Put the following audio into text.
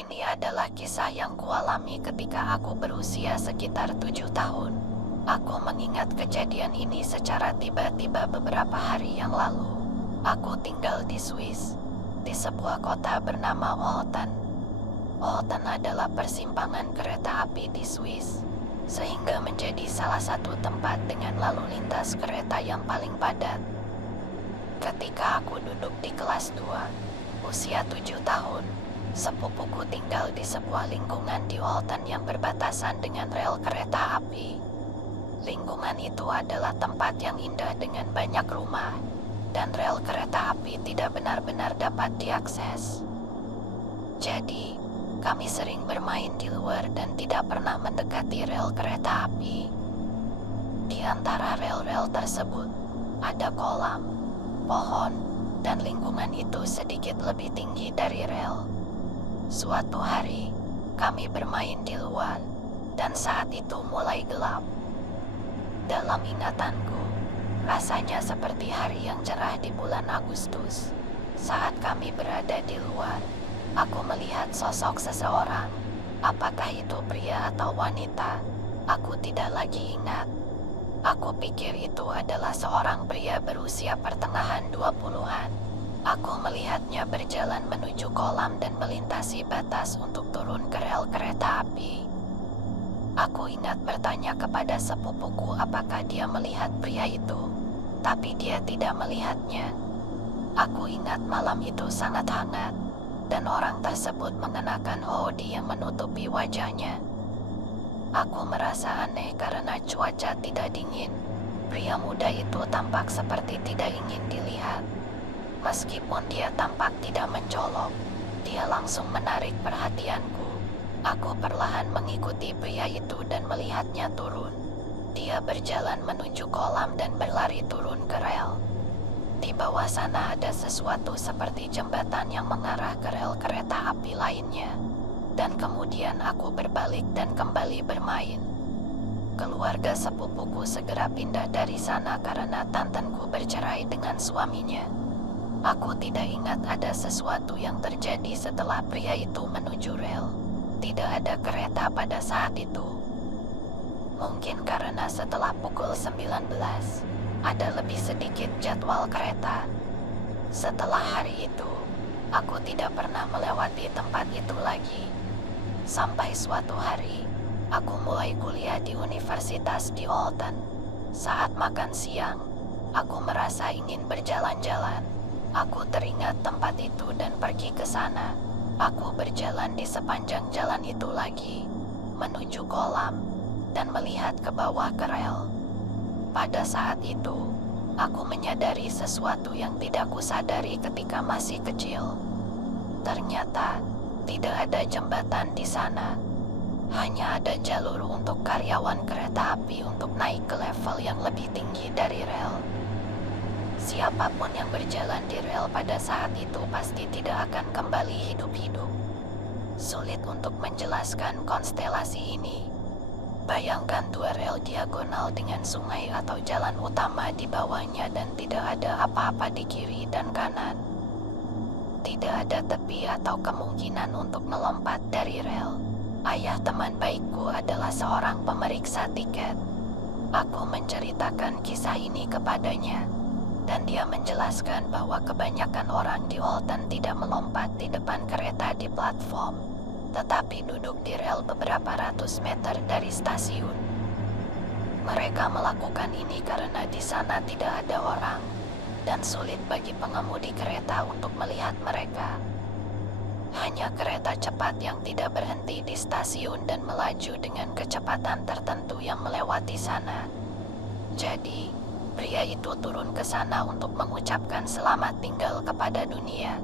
Ini adalah kisah yang kualami ketika aku berusia sekitar 7 tahun. Aku mengingat kejadian ini secara tiba-tiba beberapa hari yang lalu. Aku tinggal di Swiss, di sebuah kota bernama Olten. Olten adalah persimpangan kereta api di Swiss, sehingga menjadi salah satu tempat dengan lalu lintas kereta yang paling padat. Ketika aku duduk di kelas 2, usia 7 tahun, sepupuku tinggal di sebuah lingkungan di Olten yang berbatasan dengan rel kereta api. Lingkungan itu adalah tempat yang indah dengan banyak rumah, dan rel kereta api tidak benar-benar dapat diakses. Jadi, kami sering bermain di luar dan tidak pernah mendekati rel kereta api. Di antara rel-rel tersebut, ada kolam, pohon, dan lingkungan itu sedikit lebih tinggi dari rel. Suatu hari, kami bermain di luar, dan saat itu mulai gelap. Dalam ingatanku, rasanya seperti hari yang cerah di bulan Agustus. Saat kami berada di luar, aku melihat sosok seseorang. Apakah itu pria atau wanita? Aku tidak lagi ingat. Aku pikir itu adalah seorang pria berusia pertengahan 20-an. Aku melihatnya berjalan menuju kolam dan melintasi batas untuk turun ke rel kereta api. Aku ingat bertanya kepada sepupuku apakah dia melihat pria itu, tapi dia tidak melihatnya. Aku ingat malam itu sangat hangat, dan orang tersebut mengenakan hoodie yang menutupi wajahnya. Aku merasa aneh karena cuaca tidak dingin. Pria muda itu tampak seperti tidak ingin dilihat. Meskipun dia tampak tidak mencolok, dia langsung menarik perhatianku. Aku perlahan mengikuti pria itu dan melihatnya turun. Dia berjalan menuju kolam dan berlari turun ke rel. Di bawah sana ada sesuatu seperti jembatan yang mengarah ke rel kereta api lainnya. Dan kemudian aku berbalik dan kembali bermain. Keluarga sepupuku segera pindah dari sana karena tantenku bercerai dengan suaminya. Aku tidak ingat ada sesuatu yang terjadi setelah pria itu menuju rel. Tidak ada kereta pada saat itu. Mungkin karena setelah pukul 19, ada lebih sedikit jadwal kereta. Setelah hari itu, aku tidak pernah melewati tempat itu lagi. Sampai suatu hari, aku mulai kuliah di universitas di Olten. Saat makan siang, aku merasa ingin berjalan-jalan. Aku teringat tempat itu dan pergi ke sana. Aku berjalan di sepanjang jalan itu lagi, menuju kolam, dan melihat ke bawah ke rel. Pada saat itu, aku menyadari sesuatu yang tidak kusadari ketika masih kecil. Ternyata, tidak ada jembatan di sana. Hanya ada jalur untuk karyawan kereta api untuk naik ke level yang lebih tinggi dari rel. Siapapun yang berjalan di rel pada saat itu pasti tidak akan kembali hidup-hidup. Sulit untuk menjelaskan konstelasi ini. Bayangkan dua rel diagonal dengan sungai atau jalan utama di bawahnya dan tidak ada apa-apa di kiri dan kanan. Tidak ada tepi atau kemungkinan untuk melompat dari rel. Ayah teman baikku adalah seorang pemeriksa tiket. Aku menceritakan kisah ini kepadanya, dan dia menjelaskan bahwa kebanyakan orang di Olten tidak melompat di depan kereta di platform, tetapi duduk di rel beberapa ratus meter dari stasiun. Mereka melakukan ini karena di sana tidak ada orang, dan sulit bagi pengemudi kereta untuk melihat mereka. Hanya kereta cepat yang tidak berhenti di stasiun dan melaju dengan kecepatan tertentu yang melewati sana. Jadi, pria itu turun ke sana untuk mengucapkan selamat tinggal kepada dunia.